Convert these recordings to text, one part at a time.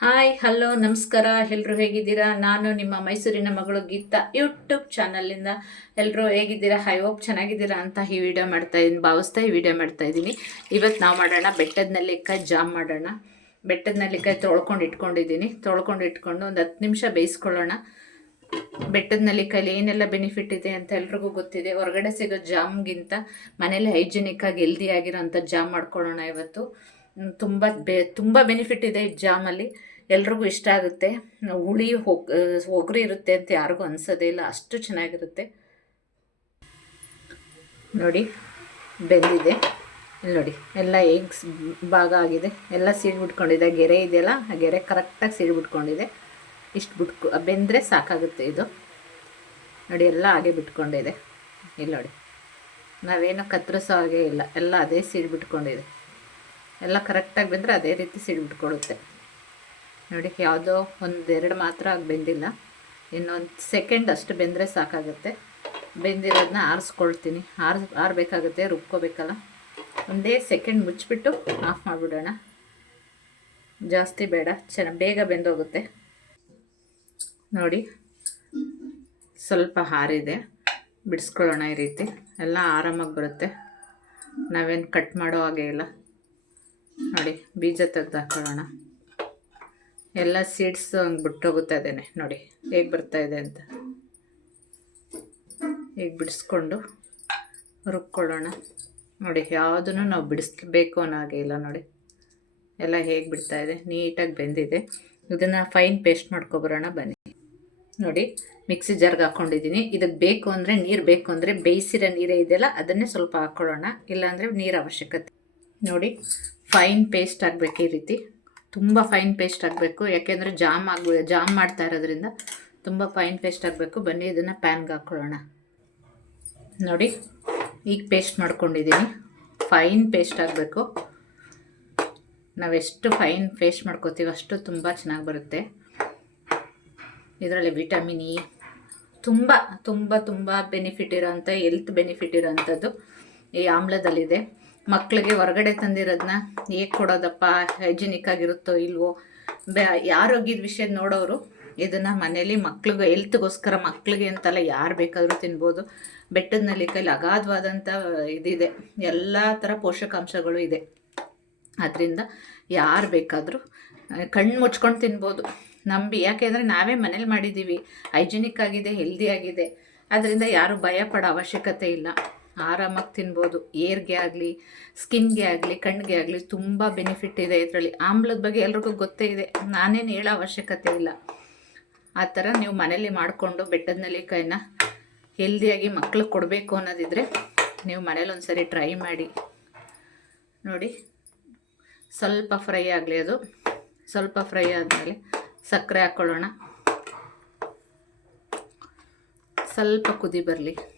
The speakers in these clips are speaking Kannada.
ಹಾಯ್, ಹಲೋ, ನಮಸ್ಕಾರ. ಎಲ್ಲರೂ ಹೇಗಿದ್ದೀರಾ? ನಾನು ನಿಮ್ಮ ಮೈಸೂರಿನ ಮಗಳು ಗೀತಾ ಯೂಟ್ಯೂಬ್ ಚಾನಲಿಂದ ಎಲ್ಲರೂ ಹೇಗಿದ್ದೀರಾ? ಹೈ ಹೋಪ್ ಚೆನ್ನಾಗಿದ್ದೀರಾ ಅಂತ ಈ ವಿಡಿಯೋ ಮಾಡ್ತಾ ಇದ್ದೀನಿ ಭಾವಿಸ್ತಾ ಈ ವಿಡಿಯೋ ಮಾಡ್ತಾ ಇದ್ದೀನಿ. ಇವತ್ತು ನಾವು ಮಾಡೋಣ, ಬೆಟ್ಟದ ನೆಲ್ಲಿಕಾಯಿ ಜಾಮ್ ಮಾಡೋಣ. ಬೆಟ್ಟದ ನೆಲ್ಲಿಕಾಯಿ ತೊಳ್ಕೊಂಡು ಇಟ್ಕೊಂಡಿದ್ದೀನಿ. ತೊಳ್ಕೊಂಡು ಇಟ್ಕೊಂಡು ಒಂದು ಹತ್ತು ನಿಮಿಷ ಬೇಯಿಸ್ಕೊಳ್ಳೋಣ. ಬೆಟ್ಟದ ನೆಲ್ಲಿಕಾಯಲ್ಲಿ ಏನೆಲ್ಲ ಬೆನಿಫಿಟ್ ಇದೆ ಅಂತ ಎಲ್ರಿಗೂ ಗೊತ್ತಿದೆ. ಹೊರಗಡೆ ಸಿಗೋ ಜಾಮ್ಗಿಂತ ಮನೇಲಿ ಹೈಜಿನಿಕ್ ಆಗಿ ಹೆಲ್ದಿ ಆಗಿರೋಂಥ ಜಾಮ್ ಮಾಡ್ಕೊಳ್ಳೋಣ ಇವತ್ತು. ತುಂಬ ಬೆ, ತುಂಬ ಬೆನಿಫಿಟ್ ಇದೆ ಈ ಜಾಮಲ್ಲಿ ಎಲ್ರಿಗೂ ಇಷ್ಟ ಆಗುತ್ತೆ. ಹುಳಿ ಹೋಗ್ ಒಗರು ಇರುತ್ತೆ ಅಂತ ಯಾರಿಗೂ ಅನ್ಸೋದೇ ಇಲ್ಲ. ಅಷ್ಟು ಚೆನ್ನಾಗಿರುತ್ತೆ. ನೋಡಿ, ಬೆಂದಿದೆ. ಇಲ್ಲಿ ನೋಡಿ, ಎಲ್ಲ ಎಗ್ಸ್ ಭಾಗ ಆಗಿದೆ. ಎಲ್ಲ ಸೀಡ್ ಬಿಟ್ಕೊಂಡಿದೆ. ಗೆರೆ ಇದೆಯಲ್ಲ, ಆ ಗೆರೆ ಕರೆಕ್ಟಾಗಿ ಸೀಡ್ ಬಿಟ್ಕೊಂಡಿದೆ. ಇಷ್ಟು ಬಿಟ್ಕೊ ಬೆಂದರೆ ಸಾಕಾಗುತ್ತೆ ಇದು. ನೋಡಿ, ಎಲ್ಲ ಹಾಗೆ ಬಿಟ್ಕೊಂಡಿದೆ. ಇಲ್ಲಿ ನೋಡಿ, ನಾವೇನು ಕತ್ತರಿಸೋ ಹಾಗೆ ಇಲ್ಲ. ಎಲ್ಲ ಅದೇ ಸೀಡ್ ಬಿಟ್ಕೊಂಡಿದೆ. ಎಲ್ಲ ಕರೆಕ್ಟಾಗಿ ಬೆಂದರೆ ಅದೇ ರೀತಿ ಸಿಡಿಬಿಟ್ಕೊಡುತ್ತೆ ನೋಡಿ, ಯಾವುದೋ ಒಂದೆರಡು ಮಾತ್ರ ಆಗಿ ಬೆಂದಿಲ್ಲ. ಇನ್ನೊಂದು ಸೆಕೆಂಡ್ ಅಷ್ಟು ಬೆಂದರೆ ಸಾಕಾಗುತ್ತೆ. ಬೆಂದಿರೋದನ್ನ ಆರಿಸ್ಕೊಳ್ತೀನಿ. ಆರ್, ಆರಬೇಕಾಗುತ್ತೆ, ರುಬ್ಕೋಬೇಕಲ್ಲ. ಒಂದೇ ಸೆಕೆಂಡ್ ಮುಚ್ಚಿಬಿಟ್ಟು ಆಫ್ ಮಾಡಿಬಿಡೋಣ. ಜಾಸ್ತಿ ಬೇಡ ಚೆನ್ನಾಗಿ ಬೇಗ ಬೆಂದೋಗುತ್ತೆ. ನೋಡಿ, ಸ್ವಲ್ಪ ಹಾರಿದೆ. ಬಿಡಿಸ್ಕೊಳ್ಳೋಣ ಈ ರೀತಿ. ಎಲ್ಲ ಆರಾಮಾಗಿ ಬರುತ್ತೆ. ನಾವೇನು ಕಟ್ ಮಾಡೋ ಹಾಗೆ ಇಲ್ಲ. ನೋಡಿ, ಬೀಜ ತೆಗ್ದು ಹಾಕೊಳ್ಳೋಣ ಎಲ್ಲ ಸೀಡ್ಸ್ ಹಂಗೆ ಬಿಟ್ಟೋಗುತ್ತೆ ಅದೇನೆ. ನೋಡಿ, ಹೇಗೆ ಬರ್ತಾ ಇದೆ ಅಂತ. ಈಗ ಬಿಡಿಸ್ಕೊಂಡು ರುಬ್ಕೊಳ್ಳೋಣ. ನೋಡಿ, ಯಾವುದನ್ನು ನಾವು ಬಿಡಿಸ್ಬೇಕು ಅನ್ನೋ ಹಾಗೆ ಇಲ್ಲ ನೋಡಿ. ಎಲ್ಲ ಹೇಗೆ ಬಿಡ್ತಾ ಇದೆ, ನೀಟಾಗಿ ಬೆಂದಿದೆ. ಇದನ್ನು ಫೈನ್ ಪೇಸ್ಟ್ ಮಾಡ್ಕೊಬರೋಣ ಬನ್ನಿ. ನೋಡಿ ಮಿಕ್ಸಿ ಜಾರ್ಗೆ ಹಾಕ್ಕೊಂಡಿದ್ದೀನಿ ಇದಕ್ಕೆ ಬೇಕು ಅಂದರೆ ನೀರು, ಬೇಕು ಅಂದರೆ ಬೇಯಿಸಿರೋ ನೀರೇ ಇದೆಯಲ್ಲ, ಅದನ್ನೇ ಸ್ವಲ್ಪ ಹಾಕ್ಕೊಳ್ಳೋಣ ಇಲ್ಲಾಂದರೆ ನೀರು ಅವಶ್ಯಕತೆ. ನೋಡಿ ಫೈನ್ ಪೇಸ್ಟ್ ಆಗಬೇಕು ಈ ರೀತಿ. ತುಂಬ ಫೈನ್ ಪೇಸ್ಟ್ ಆಗಬೇಕು. ಯಾಕೆಂದರೆ ಜಾಮ್ ಆಗ, ಜಾಮ್ ಮಾಡ್ತಾ ಇರೋದ್ರಿಂದ ತುಂಬ ಫೈನ್ ಪೇಸ್ಟ್ ಆಗಬೇಕು. ಬನ್ನಿ, ಇದನ್ನು ಪ್ಯಾನ್ಗೆ ಹಾಕ್ಕೊಳ್ಳೋಣ ನೋಡಿ, ಈಗ ಪೇಸ್ಟ್ ಮಾಡ್ಕೊಂಡಿದ್ದೀನಿ. ಫೈನ್ ಪೇಸ್ಟ್ ಆಗಬೇಕು. ನಾವೆಷ್ಟು ಫೈನ್ ಪೇಸ್ಟ್ ಮಾಡ್ಕೋತೀವಿ ಅಷ್ಟು ತುಂಬ ಚೆನ್ನಾಗಿ ಬರುತ್ತೆ. ಇದರಲ್ಲಿ ವಿಟಮಿನ್ ಇ ತುಂಬ ತುಂಬ ತುಂಬ ಬೆನಿಫಿಟ್ ಇರೋಂಥ ಹೆಲ್ತ್ ಬೆನಿಫಿಟ್ ಇರೋವಂಥದ್ದು ಈ ಆಮ್ಲದಲ್ಲಿದೆ. ಮಕ್ಕಳಿಗೆ ಹೊರಗಡೆ ತಂದಿರೋದನ್ನ ಹೇಗೆ ಕೊಡೋದಪ್ಪ? ಹೈಜಿನಿಕ್ ಆಗಿರುತ್ತೋ ಇಲ್ವೋ? ಬೆ ಆರೋಗ್ಯದ ವಿಷಯ ನೋಡೋರು ಇದನ್ನು ಮನೇಲಿ ಮಕ್ಳಿಗೆ, ಹೆಲ್ತ್ಗೋಸ್ಕರ ಮಕ್ಕಳಿಗೆ ಅಂತಲ್ಲ ಯಾರು ಬೇಕಾದರೂ ತಿನ್ಬೋದು. ಬೆಟ್ಟದ ನೆಲ್ಲಿಕಾಯಲ್ಲಿ ಅಗಾಧವಾದಂಥ ಇದಿದೆ. ಎಲ್ಲ ಥರ ಪೋಷಕಾಂಶಗಳು ಇದೆ. ಅದರಿಂದ ಯಾರು ಬೇಕಾದರೂ ಕಣ್ಣು ಮುಚ್ಕೊಂಡು ತಿನ್ಬೋದು. ನಂಬಿ, ಯಾಕೆಂದರೆ ನಾವೇ ಮನೇಲಿ ಮಾಡಿದ್ದೀವಿ ಹೈಜಿನಿಕ್ ಆಗಿದೆ, ಹೆಲ್ದಿ ಆಗಿದೆ. ಅದರಿಂದ ಯಾರು ಭಯ ಪಡೋ ಅವಶ್ಯಕತೆ ಇಲ್ಲ. ಆರಾಮಾಗಿ ತಿನ್ಬೋದು. ಏರ್ಗೆ ಆಗಲಿ, ಸ್ಕಿನ್ಗೆ ಆಗಲಿ ಕಣ್ಣಿಗೆ ಆಗಲಿ ತುಂಬ ಬೆನಿಫಿಟ್ ಇದೆ ಇದರಲ್ಲಿ. ಆಮ್ಲದ ಬಗ್ಗೆ ಎಲ್ರಿಗೂ ಗೊತ್ತೇ ಇದೆ. ನಾನೇನು ಹೇಳೋ ಅವಶ್ಯಕತೆ ಇಲ್ಲ. ಆ ಥರ ನೀವು ಮನೇಲಿ ಮಾಡಿಕೊಂಡು ಬೆಟ್ಟದ ನೆಲ್ಲಿಕಾಯಿನ ಹೆಲ್ದಿಯಾಗಿ ಮಕ್ಳಿಗೆ ಕೊಡಬೇಕು ಅನ್ನೋದಿದ್ರೆ ನೀವು ಮನೇಲಿ ಒಂದು ಸರಿ ಟ್ರೈ ಮಾಡಿ. ನೋಡಿ, ಸ್ವಲ್ಪ ಫ್ರೈ ಆಗಲಿ ಅದು. ಸ್ವಲ್ಪ ಫ್ರೈ ಆದಮೇಲೆ ಸಕ್ಕರೆ ಹಾಕ್ಕೊಳ್ಳೋಣ ಸ್ವಲ್ಪ ಕುದಿ ಬರಲಿ.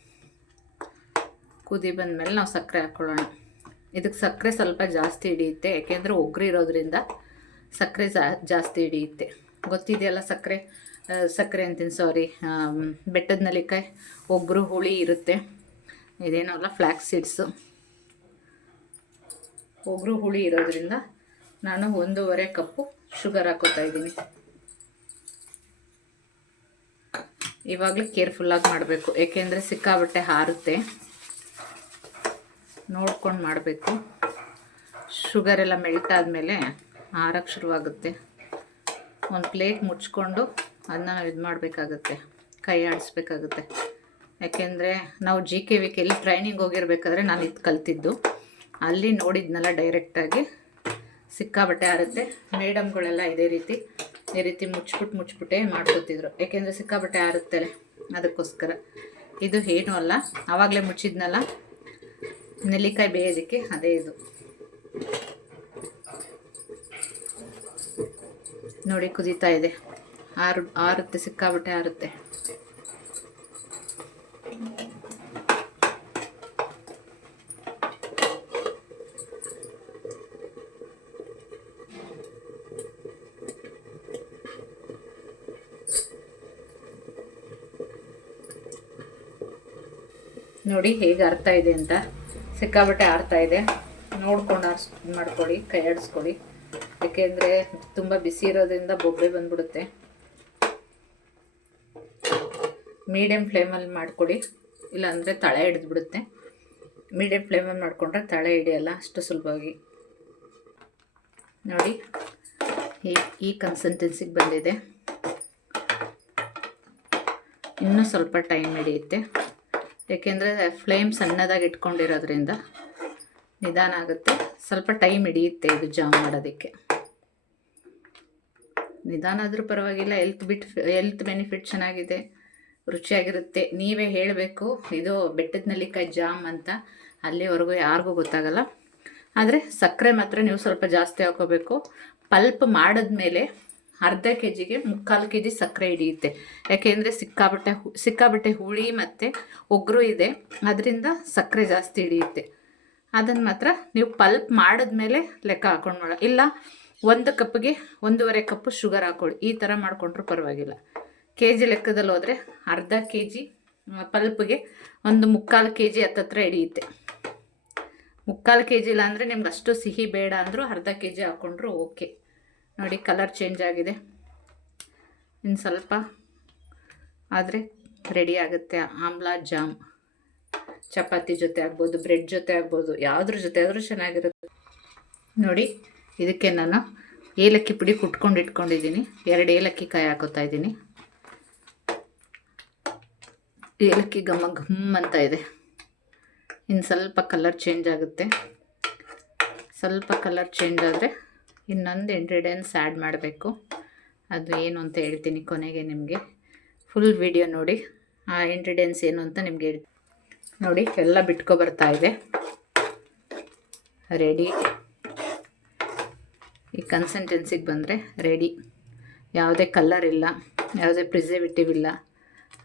ಕುದಿ ಬಂದಮೇಲೆ ನಾವು ಸಕ್ಕರೆ ಹಾಕ್ಕೊಳ್ಳೋಣ. ಇದಕ್ಕೆ ಸಕ್ಕರೆ ಸ್ವಲ್ಪ ಜಾಸ್ತಿ ಹಿಡಿಯುತ್ತೆ ಯಾಕೆಂದರೆ ಒಗ್ಗರಿ ಇರೋದ್ರಿಂದ ಸಕ್ಕರೆ ಜಾಸ್ತಿ ಹಿಡಿಯುತ್ತೆ. ಗೊತ್ತಿದೆಯಲ್ಲ ಸಕ್ಕರೆ? ಸಕ್ಕರೆ ಅಂತೀನಿ ಸಾರಿ ಬೆಟ್ಟದ ನಲಿಕಾಯಿ ಒಗ್ಗರು ಹುಳಿ ಇರುತ್ತೆ. ಇದೇನೋ ಫ್ಲ್ಯಾಕ್ ಸೀಡ್ಸು ಒಗ್ಗರು ಹುಳಿ ಇರೋದ್ರಿಂದ ನಾನು ಒಂದೂವರೆ ಕಪ್ಪು ಶುಗರ್ ಹಾಕೋತಾ ಇದ್ದೀನಿ. ಇವಾಗಲೇ ಕೇರ್ಫುಲ್ಲಾಗಿ ಮಾಡಬೇಕು, ಏಕೆಂದರೆ ಸಿಕ್ಕಾಬಟ್ಟೆ ಹಾರುತ್ತೆ. ನೋಡ್ಕೊಂಡು ಮಾಡಬೇಕು. ಶುಗರ್ ಎಲ್ಲ ಮೆಲ್ಟ್ ಆದಮೇಲೆ ಹಾರಕ್ಕೆ ಶುರುವಾಗುತ್ತೆ. ಒಂದು ಪ್ಲೇಟ್ ಮುಚ್ಕೊಂಡು ಅದನ್ನ ನಾವು ಇದು ಮಾಡಬೇಕಾಗತ್ತೆ. ಕೈ ಆಡಿಸ್ಬೇಕಾಗುತ್ತೆ. ಯಾಕೆಂದರೆ ನಾವು ಜಿ ಕೆ ವಿ ಕೆಲ್ಲಿ ಟ್ರೈನಿಂಗ್ ಹೋಗಿರ್ಬೇಕಾದ್ರೆ ನಾನು ಇದು ಕಲ್ತಿದ್ದು. ಅಲ್ಲಿ ನೋಡಿದ್ನಲ್ಲ ಡೈರೆಕ್ಟಾಗಿ ಸಿಕ್ಕಾಬಟ್ಟೆ ಆರುತ್ತೆ. ಮೇಡಮ್ಗಳೆಲ್ಲ ಇದೇ ರೀತಿ, ಈ ರೀತಿ ಮುಚ್ಬಿಟ್ಟು ಮುಚ್ಚಿಬಿಟ್ಟೆ ಮಾಡ್ಕೊತಿದ್ರು. ಯಾಕೆಂದರೆ ಸಿಕ್ಕಾಬಟ್ಟೆ ಆರುತ್ತಲೆ ಅದಕ್ಕೋಸ್ಕರ. ಇದು ಏನೂ ಅಲ್ಲ. ಆವಾಗಲೇ ಮುಚ್ಚಿದ್ನಲ್ಲ. ನೆಲ್ಲಿಕಾಯಿ ಬೇಯೋದಕ್ಕೆ ಅದೇ ಇದು. ನೋಡಿ ಕುದೀತಾ ಇದೆ. ಆರು, ಆರುತ್ತೆ ಸಿಕ್ಕಾಬಿಟ್ಟೆ ಆರುತ್ತೆ. ನೋಡಿ ಹೇಗೆ ಅರ್ಥ ಇದೆ ಅಂತ. ಸಿಕ್ಕಾಬಟ್ಟೆ ಆಡ್ತಾ ಇದೆ. ನೋಡ್ಕೊಂಡು ಆರ್ಸ್ ಮಾಡ್ಕೊಳ್ಳಿ, ಕೈ ಆಡಿಸ್ಕೊಳ್ಳಿ ಯಾಕೆಂದರೆ ತುಂಬ ಬಿಸಿ ಇರೋದ್ರಿಂದ ಬೊಬ್ಬೆ ಬಂದ್ಬಿಡುತ್ತೆ. ಮೀಡಿಯಮ್ ಫ್ಲೇಮಲ್ಲಿ ಮಾಡ್ಕೊಳ್ಳಿ. ಇಲ್ಲಾಂದರೆ ತಳೆ ಹಿಡಿದ್ಬಿಡುತ್ತೆ. ಮೀಡಿಯಮ್ ಫ್ಲೇಮಲ್ಲಿ ಮಾಡಿಕೊಂಡ್ರೆ ತಳೆ ಹಿಡಿಯಲ್ಲ, ಅಷ್ಟು ಸುಲಭವಾಗಿ. ನೋಡಿ, ಈ ಈ ಕನ್ಸಿಸ್ಟೆನ್ಸಿಗೆ ಬಂದಿದೆ. ಇನ್ನೂ ಸ್ವಲ್ಪ ಟೈಮ್ ಹಿಡಿಯುತ್ತೆ. ಏಕೆಂದರೆ ಫ್ಲೇಮ್ ಸಣ್ಣದಾಗಿ ಇಟ್ಕೊಂಡಿರೋದ್ರಿಂದ ನಿಧಾನ ಆಗುತ್ತೆ. ಸ್ವಲ್ಪ ಟೈಮ್ ಹಿಡಿಯುತ್ತೆ ಇದು ಜಾಮ್ ಮಾಡೋದಕ್ಕೆ. ನಿಧಾನ ಆದರೂ ಪರವಾಗಿಲ್ಲ ಹೆಲ್ತ್ ಬಿಟ್ ಹೆಲ್ತ್ ಬೆನಿಫಿಟ್ ಚೆನ್ನಾಗಿದೆ, ರುಚಿಯಾಗಿರುತ್ತೆ. ನೀವೇ ಹೇಳಬೇಕು, ಇದು ಬೆಟ್ಟದ ನೆಲ್ಲಿಕಾಯಿ ಜಾಮ್ ಅಂತ ಅಲ್ಲಿವರೆಗೂ ಯಾರಿಗೂ ಗೊತ್ತಾಗಲ್ಲ. ಆದರೆ ಸಕ್ಕರೆ ಮಾತ್ರ ನೀವು ಸ್ವಲ್ಪ ಜಾಸ್ತಿ ಹಾಕೋಬೇಕು. ಪಲ್ಪ್ ಮಾಡಿದ್ಮೇಲೆ ಅರ್ಧ ಕೆ ಜಿಗೆ ಮುಕ್ಕಾಲು ಕೆ ಜಿ ಸಕ್ಕರೆ ಹಿಡಿಯುತ್ತೆ. ಯಾಕೆಂದರೆ ಸಿಕ್ಕಾಬಟ್ಟೆ ಹು- ಸಿಕ್ಕಾಬಟ್ಟೆ ಹುಳಿ ಮತ್ತು ಒಗ್ಗರು ಇದೆ. ಅದರಿಂದ ಸಕ್ಕರೆ ಜಾಸ್ತಿ ಹಿಡಿಯುತ್ತೆ. ಅದನ್ನು ಮಾತ್ರ ನೀವು ಪಲ್ಪ್ ಮಾಡಿದ್ಮೇಲೆ ಲೆಕ್ಕ ಹಾಕೊಂಡು ಮಾಡೋ ಇಲ್ಲ, ಒಂದು ಕಪ್ಗೆ ಒಂದೂವರೆ ಕಪ್ಪು ಶುಗರ್ ಹಾಕೊಳ್ಳಿ. ಈ ಥರ ಮಾಡಿಕೊಂಡ್ರೂ ಪರವಾಗಿಲ್ಲ. ಕೆ ಜಿ ಲೆಕ್ಕದಲ್ಲಿ ಹೋದರೆ ಅರ್ಧ ಕೆ ಜಿ ಪಲ್ಪ್ಗೆ ಒಂದು ಮುಕ್ಕಾಲು ಕೆ ಜಿ ಹತ್ತತ್ರ ಹಿಡಿಯುತ್ತೆ. ಮುಕ್ಕಾಲು ಕೆ ಜಿ ಇಲ್ಲ ಅಂದರೆ ನಿಮ್ಗೆ ಅಷ್ಟು ಸಿಹಿ ಬೇಡ ಅಂದರೂ ಅರ್ಧ ಕೆ ಜಿ ಹಾಕ್ಕೊಂಡ್ರು ಓಕೆ. ನೋಡಿ ಕಲರ್ ಚೇಂಜ್ ಆಗಿದೆ. ಇನ್ನು ಸ್ವಲ್ಪ ಆದರೆ ರೆಡಿ ಆಗುತ್ತೆ ಆಮ್ಲಾ ಜಾಮ್. ಚಪಾತಿ ಜೊತೆ ಆಗ್ಬೋದು, ಬ್ರೆಡ್ ಜೊತೆ ಆಗ್ಬೋದು, ಯಾವುದ್ರ ಜೊತೆ ಆದರೂ ಚೆನ್ನಾಗಿರುತ್ತೆ. ನೋಡಿ, ಇದಕ್ಕೆ ನಾನು ಏಲಕ್ಕಿ ಪುಡಿ ಕುಟ್ಕೊಂಡು ಇಟ್ಕೊಂಡಿದ್ದೀನಿ. ಎರಡು ಏಲಕ್ಕಿ ಕಾಯಿ ಹಾಕೋತಾ ಇದ್ದೀನಿ. ಏಲಕ್ಕಿ ಘಮ ಘಮ್ ಅಂತ ಇದೆ. ಇನ್ನು ಸ್ವಲ್ಪ ಕಲರ್ ಚೇಂಜ್ ಆಗುತ್ತೆ. ಸ್ವಲ್ಪ ಕಲರ್ ಚೇಂಜ್ ಆದರೆ ಇನ್ನೊಂದು ಇಂಗ್ರೀಡಿಯೆಂಟ್ಸ್ ಆ್ಯಡ್ ಮಾಡಬೇಕು. ಅದು ಏನು ಅಂತ ಹೇಳ್ತೀನಿ ಕೊನೆಗೆ ನಿಮಗೆ. ಫುಲ್ ವಿಡಿಯೋ ನೋಡಿ. ಆ ಇಂಗ್ರೀಡಿಯೆಂಟ್ಸ್ ಏನು ಅಂತ ನಿಮಗೆ ನೋಡಿ, ಎಲ್ಲ ಬಿಟ್ಕೊ ಬರ್ತಾ ಇದೆ. ರೆಡಿ ಈ ಕನ್ಸಂಟೆನ್ಸಿಗೆ ಬಂದರೆ ರೆಡಿ ಯಾವುದೇ ಕಲರ್ ಇಲ್ಲ, ಯಾವುದೇ ಪ್ರಿಸರ್ವೇಟಿವ್ ಇಲ್ಲ.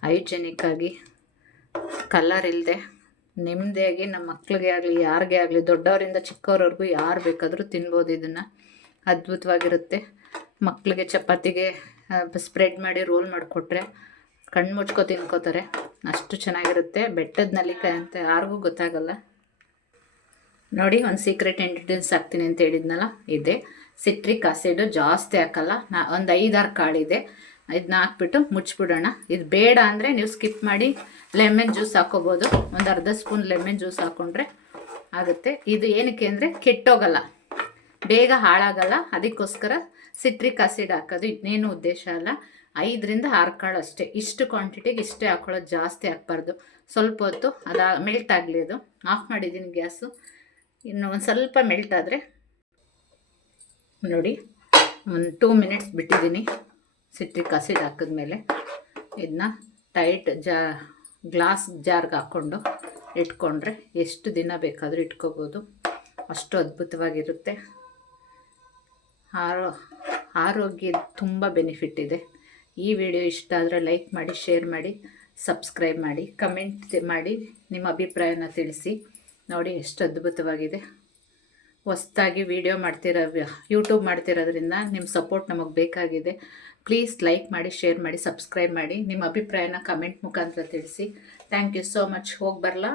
ಹೈಜೆನಿಕ್ ಆಗಿ ಕಲರ್ ಇಲ್ಲದೆ ನೆಮ್ಮದಿಯಾಗಿ ನಮ್ಮ ಮಕ್ಕಳಿಗೆ ಆಗಲಿ, ಯಾರಿಗೇ ಆಗಲಿ, ದೊಡ್ಡವರಿಂದ ಚಿಕ್ಕವರವರೆಗೂ ಯಾರು ಬೇಕಾದರೂ ತಿನ್ಬೋದು ಇದನ್ನು. ಅದ್ಭುತವಾಗಿರುತ್ತೆ. ಮಕ್ಕಳಿಗೆ ಚಪಾತಿಗೆ ಸ್ಪ್ರೆಡ್ ಮಾಡಿ ರೋಲ್ ಮಾಡಿಕೊಟ್ರೆ ಕಣ್ಣು ಮುಚ್ಕೊ ತಿನ್ಕೋತಾರೆ. ಅಷ್ಟು ಚೆನ್ನಾಗಿರುತ್ತೆ. ಬೆಟ್ಟದ ನಲ್ಲಿಕಾಯಿ ಅಂತ ಯಾರಿಗೂ ಗೊತ್ತಾಗಲ್ಲ. ನೋಡಿ, ಒಂದು ಸೀಕ್ರೆಟ್ ಇಂಗ್ರೀಡಿಯೆಂಟ್ಸ್ ಹಾಕ್ತೀನಿ ಅಂತ ಹೇಳಿದ್ನಲ್ಲ? ಇದೆ. ಸಿಟ್ರಿಕ್ ಆಸಿಡು ಜಾಸ್ತಿ ಹಾಕಲ್ಲ. ನಾ, ಒಂದು ಐದಾರು ಕಾಳಿದೆ. ಇದನ್ನ ಹಾಕ್ಬಿಟ್ಟು ಮುಚ್ಚಿಬಿಡೋಣ ಇದು ಬೇಡ ಅಂದರೆ ನೀವು ಸ್ಕಿಪ್ ಮಾಡಿ ಲೆಮನ್ ಜ್ಯೂಸ್ ಹಾಕೋಬೋದು. ಒಂದು ಅರ್ಧ ಸ್ಪೂನ್ ಲೆಮನ್ ಜ್ಯೂಸ್ ಹಾಕ್ಕೊಂಡ್ರೆ ಆಗುತ್ತೆ. ಇದು ಏನಕ್ಕೆ ಅಂದರೆ ಕೆಟ್ಟೋಗಲ್ಲ. ಬೇಗ ಹಾಳಾಗಲ್ಲ. ಅದಕ್ಕೋಸ್ಕರ ಸಿಟ್ರಿಕ್ ಆಸಿಡ್ ಹಾಕೋದು ಇನ್ನೇನು ಉದ್ದೇಶ ಅಲ್ಲ. ಐದರಿಂದ ಆರು ಕಾಳು ಅಷ್ಟೇ. ಇಷ್ಟು ಕ್ವಾಂಟಿಟಿಗೆ ಇಷ್ಟೇ ಹಾಕೊಳ್ಳೋದು ಜಾಸ್ತಿ ಹಾಕ್ಬಾರ್ದು ಸ್ವಲ್ಪ ಹೊತ್ತು ಅದು ಮೆಲ್ಟ್ ಆಗಲಿ ಅದು. ಆಫ್ ಮಾಡಿದ್ದೀನಿ ಗ್ಯಾಸು. ಇನ್ನು ಒಂದು ಸ್ವಲ್ಪ ಮೆಲ್ಟ್ ಆದರೆ ನೋಡಿ ಒಂದು ಟೂ ಮಿನಿಟ್ಸ್ ಬಿಟ್ಟಿದ್ದೀನಿ ಸಿಟ್ರಿಕ್ ಆಸಿಡ್ ಹಾಕಿದ್ಮೇಲೆ. ಇದನ್ನ ಟೈಟ್ ಜಾ ಗ್ಲಾಸ್ ಜಾರ್ಗೆ ಹಾಕ್ಕೊಂಡು ಇಟ್ಕೊಂಡ್ರೆ ಎಷ್ಟು ದಿನ ಬೇಕಾದರೂ ಇಟ್ಕೋಬೋದು. ಅಷ್ಟು ಅದ್ಭುತವಾಗಿರುತ್ತೆ. ಆರೋ, ಆರೋಗ್ಯ ತುಂಬ ಬೆನಿಫಿಟ್ ಇದೆ. ಈ ವಿಡಿಯೋ ಇಷ್ಟ ಆದರೆ ಲೈಕ್ ಮಾಡಿ ಶೇರ್ ಮಾಡಿ ಸಬ್ಸ್ಕ್ರೈಬ್ ಮಾಡಿ ಕಮೆಂಟ್ ಮಾಡಿ ನಿಮ್ಮ ಅಭಿಪ್ರಾಯನ ತಿಳಿಸಿ. ನೋಡಿ ಎಷ್ಟು ಅದ್ಭುತವಾಗಿದೆ. ಹೊಸ್ದಾಗಿ ವಿಡಿಯೋ ಮಾಡ್ತಿರೋ ಯೂಟ್ಯೂಬ್ ಮಾಡ್ತಿರೋದ್ರಿಂದ ನಿಮ್ಮ ಸಪೋರ್ಟ್ ನಮಗೆ ಬೇಕಾಗಿದೆ. ಪ್ಲೀಸ್ ಲೈಕ್ ಮಾಡಿ ಶೇರ್ ಮಾಡಿ ಸಬ್ಸ್ಕ್ರೈಬ್ ಮಾಡಿ, ನಿಮ್ಮ ಅಭಿಪ್ರಾಯನ ಕಮೆಂಟ್ ಮುಖಾಂತರ ತಿಳಿಸಿ. ಥ್ಯಾಂಕ್ ಯು ಸೋ ಮಚ್ ಹೋಗಿ ಬರಲಾ?